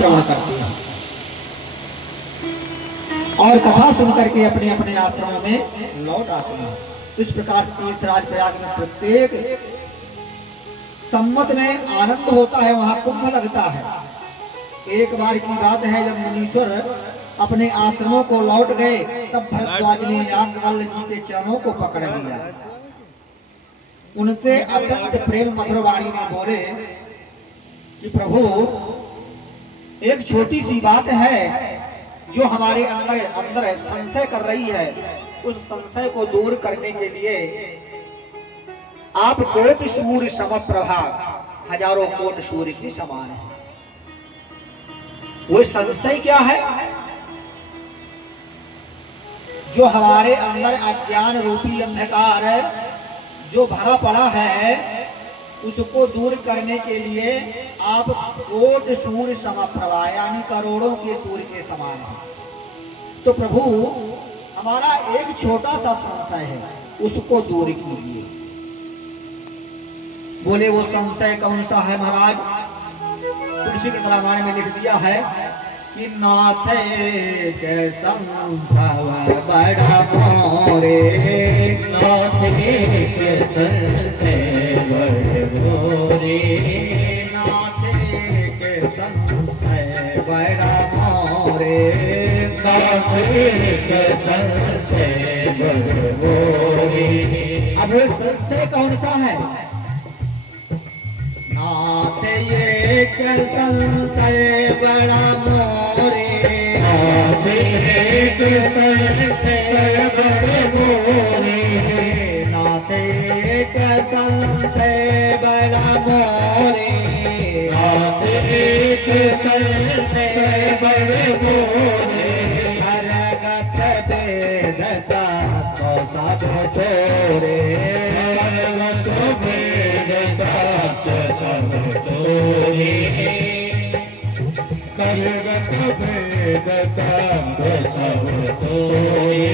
श्रवण करते हैं और कथा सुन करके अपने अपने आश्रमों में लौट आते हैं। इस प्रकार तीर्थराज प्रयाग में प्रत्येक सम्मत में आनंद होता है, वहां कुंभ लगता है। एक बार की बात है, जब मुनीश्वर अपने आश्रमों को लौट गए तब भरद्वाज ने याज्ञवल्क्य जी के चरणों को पकड़ लिया। उनसे अत्यंत प्रेम मधुर वाणी में बोले कि प्रभु, एक छोटी सी बात है जो हमारे अंदर संशय कर रही है। उस संशय को दूर करने के लिए आप कोटि सूर्य समप्रभा, हजारों कोटि सूर्य के समान है। वो संशय क्या है? जो हमारे अंदर अज्ञान रूपी अंधकार जो भरा पड़ा है, उसको दूर करने के लिए आप कोटि सूर्य समप्रभा यानी करोड़ों के सूर्य के समान है। तो प्रभु, हमारा एक छोटा सा संशय है, उसको दूर कीजिए। बोले वो संशय कौन सा है महाराज? तुलसी के रामायण में लिख दिया है कि नाथ के संभव बड़ा मोरे, नाथ के संशय बड़े मोरे, नाथ के संशय बड़ा मोरे, नाथ के संशय बड़े मोरे। अब संशय कौन सा है? नाथ ये के संशय बड़ा मोरे, नाथ के संशय बड़े मोरे, नाथ ये के संशय बड़ा मोरे, नाथ के संशय बड़े मोरे। हरगत वेदता तो सब तोरे, हरगत वेदता तो सब तोरे, करगत वेदता तो सब तोरे,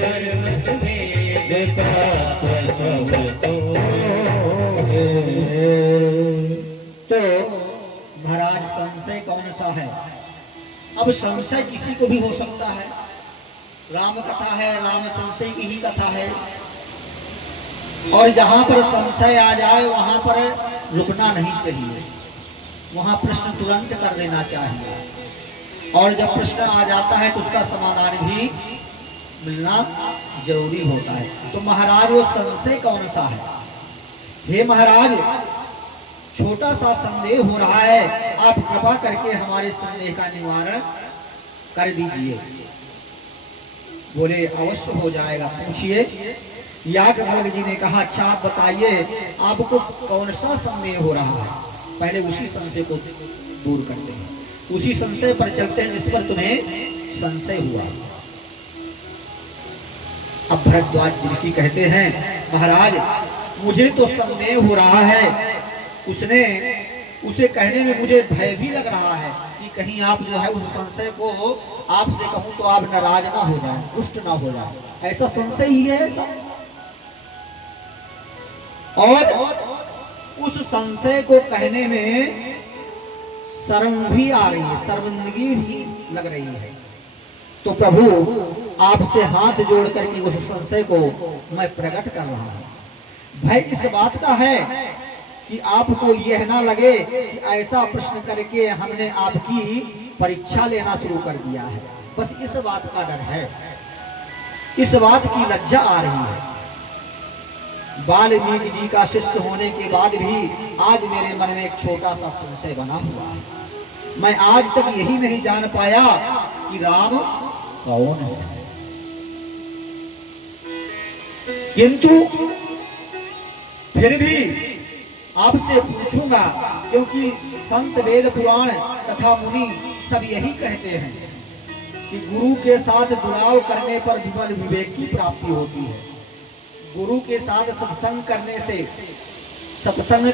करगत वेदता तो सब तोरे। तो महाराज संशय कौन सा है? अब संशय किसी को भी हो सकता है। राम कथा है, राम संशय की ही कथा है, और जहां पर संशय आ जाए वहां पर रुकना नहीं चाहिए, वहां प्रश्न तुरंत कर देना चाहिए। और जब प्रश्न आ जाता है तो उसका समाधान भी मिलना जरूरी होता है। तो महाराज वो संशय कौन सा है? हे महाराज, छोटा सा संदेह हो रहा है, आप कृपा करके हमारे संदेह का निवारण कर दीजिए। बोले अवश्य हो जाएगा, पूछिए। याज्ञवल्क्य जी ने कहा, अच्छा आप बताइए आपको कौन सा संदेह हो रहा है, पहले उसी संशय को दूर करते हैं, उसी संशय पर चलते हैं जिस पर तुम्हें संशय हुआ। अब भरद्वाज ऋषि कहते हैं, महाराज मुझे तो संदेह हो रहा है, उसे कहने में मुझे भय भी लग रहा है कि कहीं आप जो है उस संशय को आपसे कहूं तो आप नाराज ना हो जाए, रुष्ट ना हो जाए, ऐसा संशय ही है। और उस संशय को कहने में शर्म भी आ रही है, शर्मिंदगी भी लग रही है। तो प्रभु, आपसे हाथ जोड़ करके उस संशय को मैं प्रकट कर रहा हूं। भय इस बात का है कि आपको यह ना लगे कि ऐसा प्रश्न करके हमने आपकी परीक्षा लेना शुरू कर दिया है, बस इस बात का डर है, इस बात की लज्जा आ रही है। वाल्मीकि जी का शिष्य होने के बाद भी आज मेरे मन में एक छोटा सा संशय बना हुआ है। मैं आज तक यही नहीं जान पाया कि राम कौन है, किंतु फिर भी आपसे पूछूंगा, क्योंकि संत वेद पुराण तथा मुनि सब यही कहते हैं कि गुरु के साथ जुड़ाव करने पर विमल विवेक की प्राप्ति होती है। गुरु के साथ सत्संग करने से सत्संग